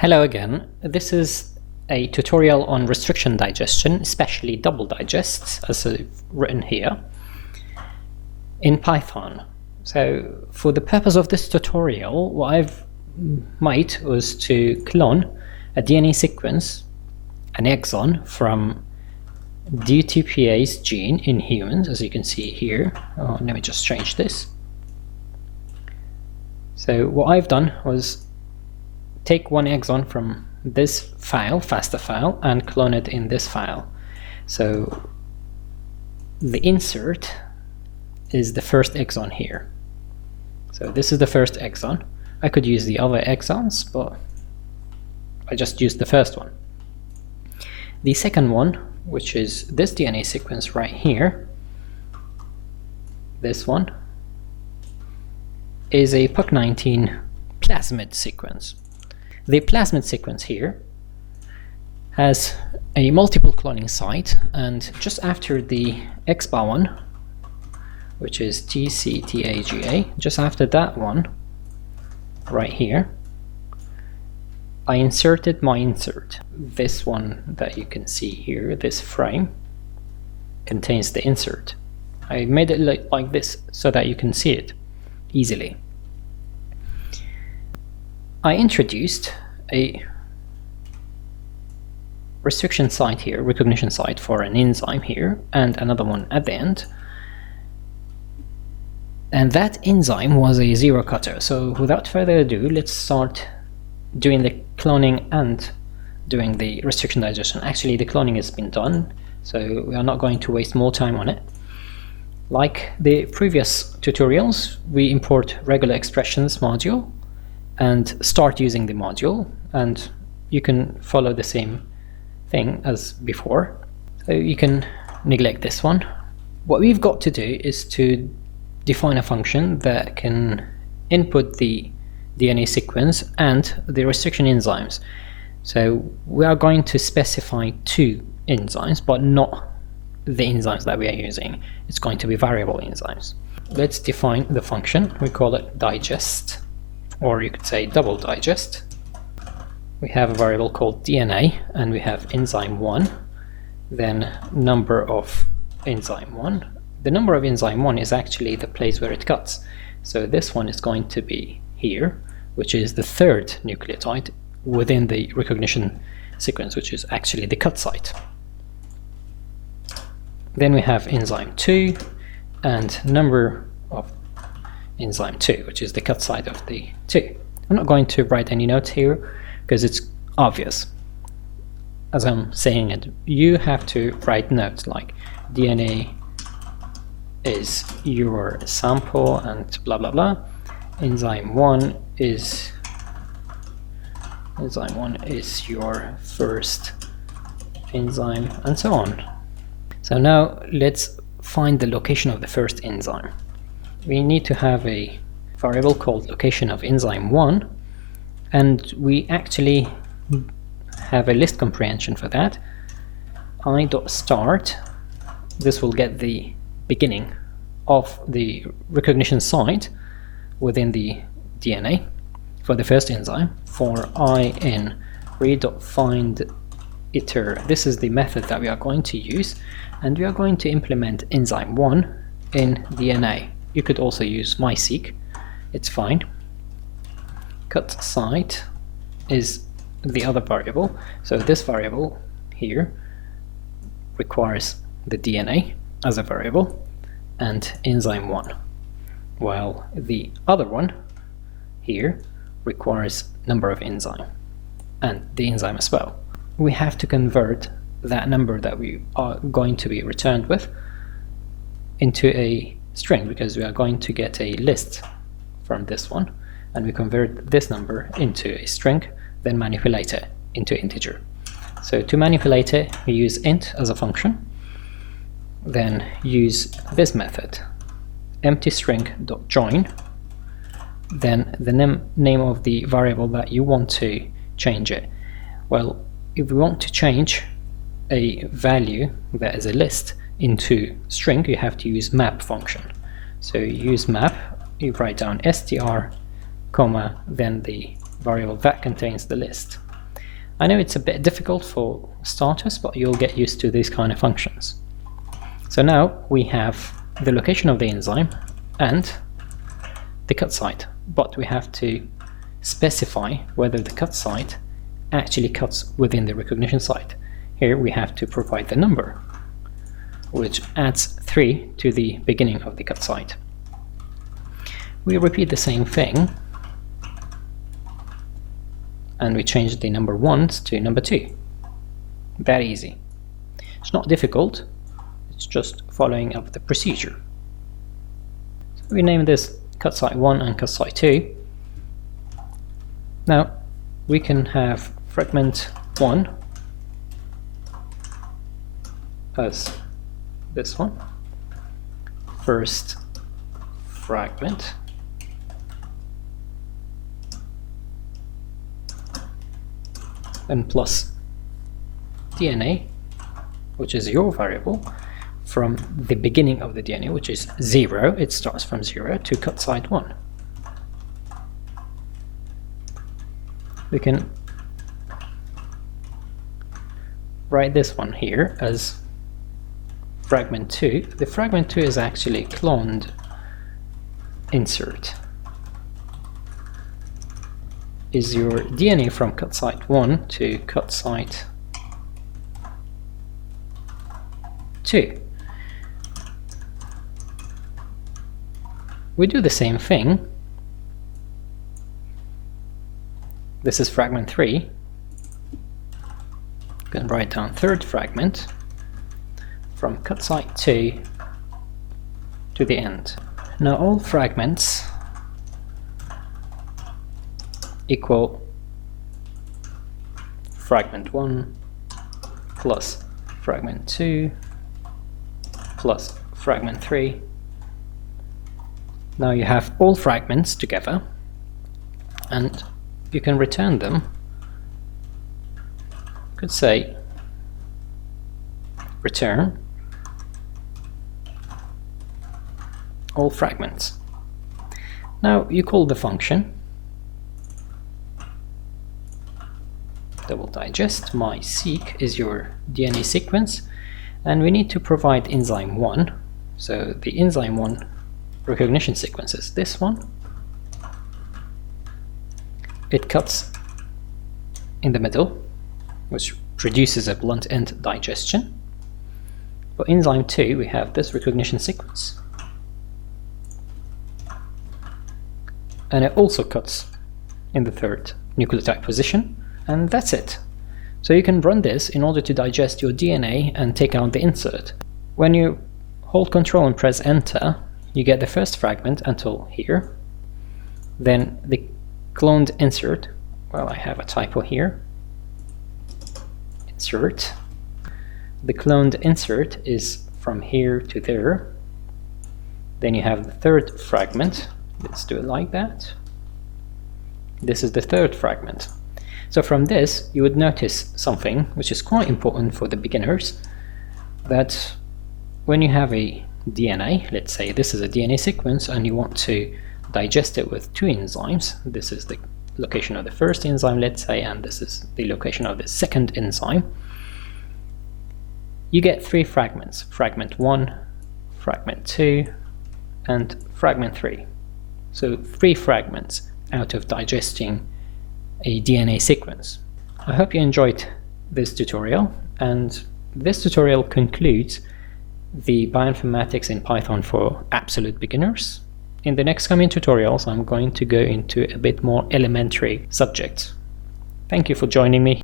Hello again. This is a tutorial on restriction digestion, especially double digests, as I've written here, in Python. So for the purpose of this tutorial, what I've made was to clone a DNA sequence, an exon, from DTPase gene in humans, as you can see here. Let me just change this. So what I've done was take one exon from this file, FASTA file, and clone it in this file. So the insert is the first exon here. So this is the first exon. I could use the other exons, but I just used the first one. The second one, which is this DNA sequence right here, this one, is a PUC19 plasmid sequence. The plasmid sequence here has a multiple cloning site, and just after the XBA one, which is TCTAGA, just after that one, right here, I inserted my insert. This one that you can see here, this frame, contains the insert. I made it like this so that you can see it easily. I introduced a restriction site here, recognition site for an enzyme here, and another one at the end. And that enzyme was a zero cutter. So without further ado, let's start doing the cloning and doing the restriction digestion. Actually, the cloning has been done, so we are not going to waste more time on it. Like the previous tutorials, we import regular expressions module and start using the module, and you can follow the same thing as before. So you can neglect this one. What we've got to do is to define a function that can input the DNA sequence and the restriction enzymes. So we are going to specify two enzymes, but not the enzymes that we are using. It's going to be variable enzymes. Let's define the function. We call it digest, or you could say double digest. We have a variable called DNA, and we have enzyme 1, then number of enzyme 1. The number of enzyme 1 is actually the place where it cuts. So this one is going to be here, which is the third nucleotide within the recognition sequence, which is actually the cut site. Then we have enzyme 2 and number of enzyme 2, which is the cut site of the 2. I'm not going to write any notes here because it's obvious. As I'm saying it, you have to write notes like DNA is your sample and blah blah blah. Enzyme 1 is your first enzyme, and so on. So now let's find the location of the first enzyme. We need to have a variable called location of enzyme 1, and we actually have a list comprehension for that. I.start, this will get the beginning of the recognition site within the DNA for the first enzyme. For I in read.find iter, this is the method that we are going to use, and we are going to implement enzyme 1 in DNA. You could also use myseq, it's fine. Cut site is the other variable, so this variable here requires the DNA as a variable and enzyme 1, while the other one here requires number of enzyme and the enzyme as well. We have to convert that number that we are going to be returned with into a string, because we are going to get a list from this one, and we convert this number into a string, then manipulate it into integer. So to manipulate it, we use int as a function, then use this method, empty string.join, then the name of the variable that you want to change it. Well, if we want to change a value that is a list into string, you have to use map function. So you use map, you write down str, comma, then the variable that contains the list. I know it's a bit difficult for starters, but you'll get used to these kind of functions. So now we have the location of the enzyme and the cut site, but we have to specify whether the cut site actually cuts within the recognition site. Here we have to provide the number, which adds 3 to the beginning of the cut site. We repeat the same thing, and we change the number 1 to number 2. That easy. It's not difficult, it's just following up the procedure. So we name this cut site 1 and cut site 2. Now we can have fragment 1 as this one, first fragment, and plus DNA, which is your variable, from the beginning of the DNA, which is 0, it starts from 0 to cut site 1. We can write this one here as fragment 2. The fragment 2 is actually cloned insert. Is your DNA from cut site 1 to cut site 2. We do the same thing. This is fragment 3. You can write down third fragment from cut site 2 to the end. Now all fragments equal fragment 1 plus fragment 2 plus fragment 3. Now you have all fragments together, and you can return them. You could say return all fragments. Now you call the function that will digest. My seq is your DNA sequence, and we need to provide enzyme 1. So the enzyme 1 recognition sequence is this one. It cuts in the middle, which produces a blunt end digestion. For enzyme 2 we have this recognition sequence, and it also cuts in the third nucleotide position. And that's it. So you can run this in order to digest your DNA and take out the insert. When you hold Control and press Enter, you get the first fragment until here. Then the cloned insert, well, I have a typo here. Insert. The cloned insert is from here to there. Then you have the third fragment. Let's do it like that. This is the third fragment. So from this, you would notice something which is quite important for the beginners, that when you have a DNA, let's say this is a DNA sequence and you want to digest it with 2 enzymes, this is the location of the first enzyme, let's say, and this is the location of the second enzyme, you get 3 fragments, fragment 1, fragment 2, and fragment 3. So 3 fragments out of digesting a DNA sequence. I hope you enjoyed this tutorial, and this tutorial concludes the bioinformatics in Python for absolute beginners. In the next coming tutorials I'm going to go into a bit more elementary subjects. Thank you for joining me.